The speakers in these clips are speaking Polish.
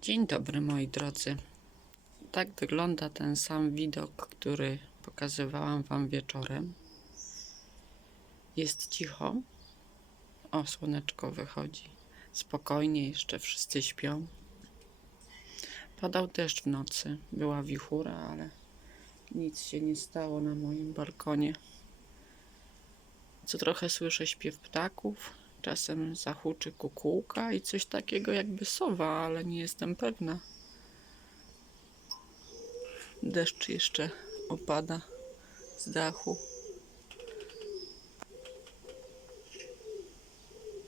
Dzień dobry moi drodzy. Tak wygląda ten sam widok, który pokazywałam wam wieczorem. Jest cicho. O, słoneczko wychodzi. Spokojnie, jeszcze wszyscy śpią. Padał deszcz w nocy. Była wichura, ale nic się nie stało na moim balkonie. Co trochę słyszę śpiew ptaków. Czasem zahuczy kukułka i coś takiego jakby sowa, ale nie jestem pewna. Deszcz jeszcze opada z dachu.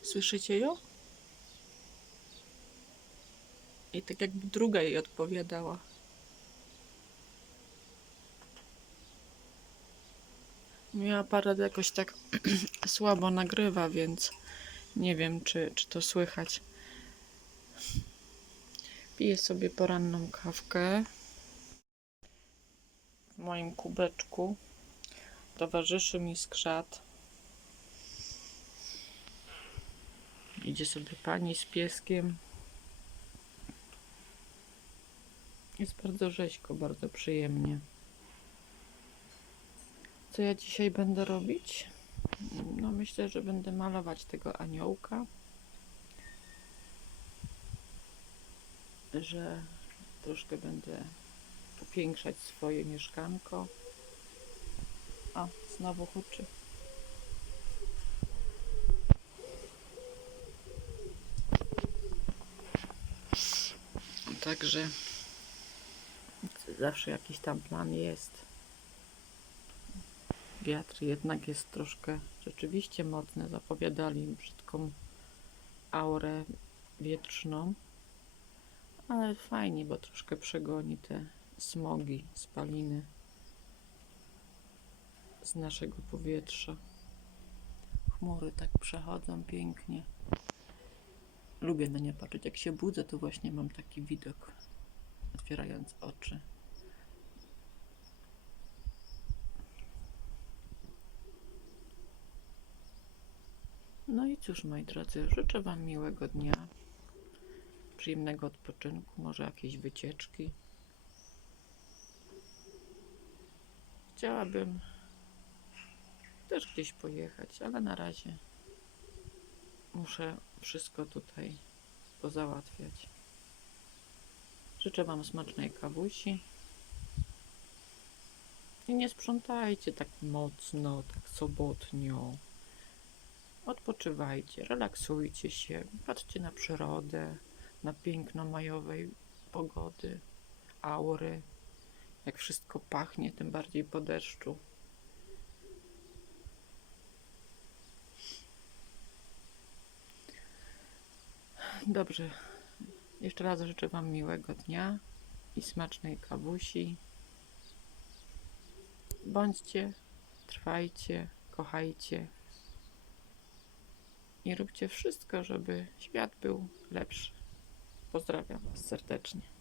Słyszycie ją? I tak jakby druga jej odpowiadała. Mój aparat jakoś tak słabo nagrywa, więc nie wiem, czy, czy to słychać. Piję sobie poranną kawkę w moim kubeczku. Towarzyszy mi skrzat. Idzie sobie pani z pieskiem. Jest bardzo rzeźko, bardzo przyjemnie. Co ja dzisiaj będę robić? No myślę, że będę malować tego aniołka. Że troszkę będę popiększać swoje mieszkanko. O, znowu huczy. Także zawsze jakiś tam plan jest. Wiatr jednak jest troszkę rzeczywiście mocny. Zapowiadali brzydką aurę wietrzną. Ale fajnie, bo troszkę przegoni te smogi, spaliny z naszego powietrza. Chmury tak przechodzą pięknie. Lubię na nie patrzeć. Jak się budzę, to właśnie mam taki widok, otwierając oczy. No i cóż, moi drodzy, życzę Wam miłego dnia, przyjemnego odpoczynku, może jakiejś wycieczki. Chciałabym też gdzieś pojechać, ale na razie muszę wszystko tutaj pozałatwiać. Życzę Wam smacznej kawusi. I nie sprzątajcie tak mocno, tak sobotnio. Odpoczywajcie, relaksujcie się, patrzcie na przyrodę, na piękno majowej pogody, aury, jak wszystko pachnie, tym bardziej po deszczu. Dobrze. Jeszcze raz życzę Wam miłego dnia i smacznej kawusi. Bądźcie, trwajcie, kochajcie i róbcie wszystko, żeby świat był lepszy. Pozdrawiam serdecznie.